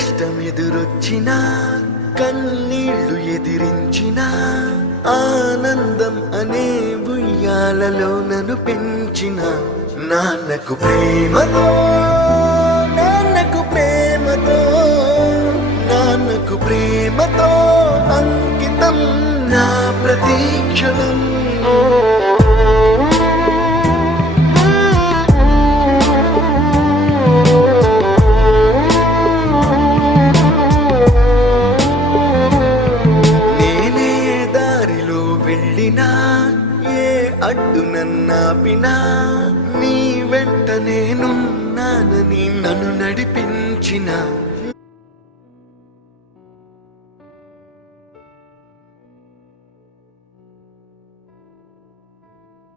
కష్టమెదురొచ్చినా కన్నీళ్లు ఎదిరించిన ఆనందం అనే ఉయ్యాలలో నన్ను పెంచిన నాన్నకు ప్రేమతో నాన్నకు ప్రేమతో నాన్నకు ప్రేమతో అంకితం నా ప్రతీక్షణం. ఏ అడ్డు నన్నాపినా నీ వెంట నేనున్నానని నన్ను నడిపించిన